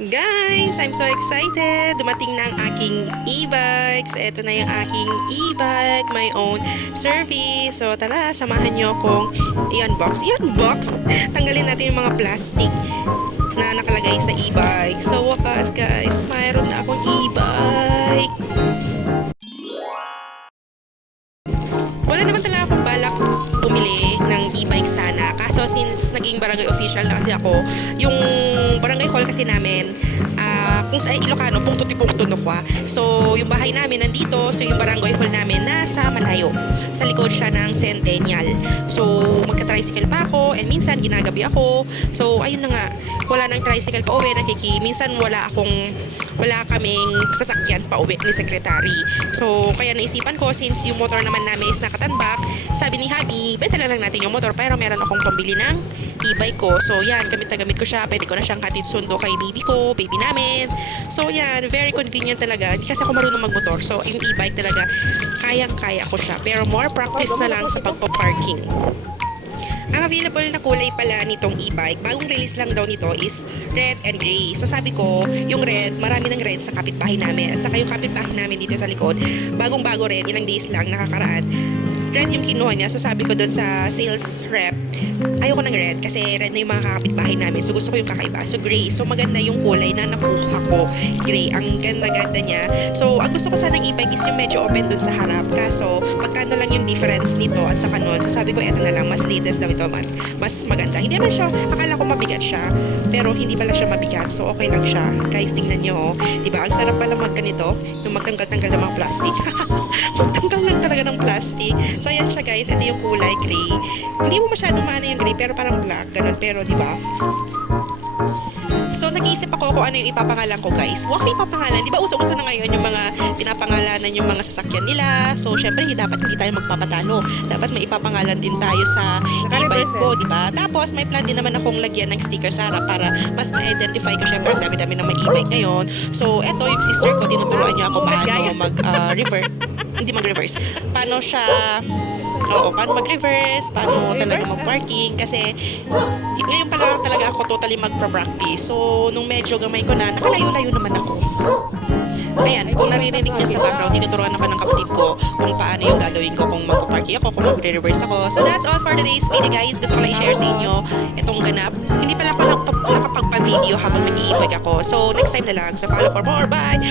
Guys, I'm so excited! Dumating na ang aking e-bike. So, ito na yung aking e-bike, my own service. So, tara, samahan nyo akong i-unbox. I-unbox? Tanggalin natin yung mga plastic na nakalagay sa e-bike. So, wakas guys, mayroon na akong e-bike. Wala naman talaga akong balak bumili ng e-bike sana. Kaso since naging barangay official na kasi ako, yung barangay hall kasi namin, kung sa Ilocano, pungto-tipungto nukwa. So, yung bahay namin nandito, so yung barangay hall namin nasa malayo. Sa likod siya ng Centennial. So, magka-tricycle pa ako, and minsan ginagabi ako. So, ayun na nga, wala nang tricycle pa uwi, minsan wala kaming sasakyan pa uwi ni secretary. So, kaya naisipan ko, since yung motor naman namin is nakatambak, sabi ni Habi, benta lang natin yung motor, pero meron akong pambili ng e-bike ko. So, yan, gamit na gamit ko siya. Pwede ko na siyang hatid sundo kay baby ko, baby namin. So, yan, very convenient talaga. Hindi kasi ako marunong magmotor. So, yung e-bike talaga, kayang-kaya ko siya. Pero more practice na lang sa pagpa-parking. Ang available na kulay pala nitong e-bike, bagong release lang daw nito is red and gray. So sabi ko, yung red, marami ng red sa kapitbahay namin. At saka yung kapitbahay namin dito sa likod, bagong-bago rin, ilang days lang nakakaraan. Red yung kinuha niya. So sabi ko doon sa sales rep, ayoko ng red kasi red na yung mga kapitbahay namin. So gusto ko yung kakaiba. So gray. So maganda yung kulay na nakuha ko. Gray. Ang ganda-ganda niya. So ang gusto ko sanang e-bike is yung medyo open doon sa harap. Kaso magkano lang yung difference nito at saka nun. So sabi ko eto na lang. Mas latest daw ito. Mas maganda. Hindi naman siya. Akala ko mabigat siya. Pero hindi pala siya mabigat. So okay lang siya. Guys, tingnan nyo. Oh. Diba? Ang sarap pala magganito. Yung magtanggal-tanggal ng mga plastic. Magtanggal lang talaga ng plastic. So ayan siya guys. Ito yung kulay gray. Hindi mo masyadong maano yung gray pero parang black. Ganun. Pero diba? So, nag-iisip ako kung ano yung ipapangalan ko, guys. Huwag may ipapangalan. Di ba uso-uso na ngayon yung mga pinapangalanan yung mga sasakyan nila. So, syempre, dapat hindi tayo magpapatalo. Dapat may ipapangalan din tayo sa e-bike ko, di ba? Tapos, may plan din naman akong lagyan ng sticker sa harap para mas ma-identify ko. Syempre, ang dami-dami ng may e-bike ngayon. So, eto yung sister ko, tinuturuan niya ako paano mag-reverse. Hindi mag-reverse. Paano siya... Oo, paano mag-reverse, paano talaga mag-parking. Kasi ngayon pa lang talaga ako totally mag-practice. So, nung medyo gamay ko na, nakalayo-layo naman ako. Ayan, kung naririnig niyo sa background, tinuturuan ako ng kapatid ko kung paano yung gagawin ko kung mag-parking ako, kung mag-reverse ako. So, that's all for today's video, guys. Gusto ko lang i-share sa inyo itong ganap. Hindi pala ako nakapagpa-video habang nag-i-e-bike ako. So, next time na lang. So, follow for more. Bye!